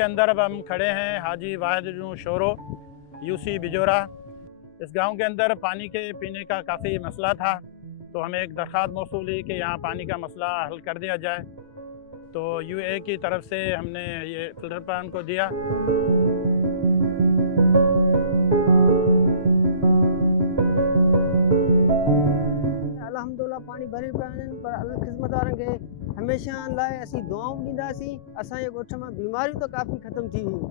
के अंदर अब हम खड़े हैं हाजी वाहिद शोरो यूसी बिजोरा। इस गांव के अंदर पानी के पीने का काफ़ी मसला था, तो हमें एक दरख्वास्त मौसूल हुई कि यहाँ पानी का मसला हल कर दिया जाए। तो यूए की तरफ से हमने ये फिल्टर प्लांट को दिया। अल्हम्दुलिल्लाह पानी भरी पानी पर अल खिदमतदारन के हमेशा लाए असी दुआऊं ॾींदासीं। असांजे ॻोठ में बीमारियूं तो काफ़ी ख़त्म थी हुयूं।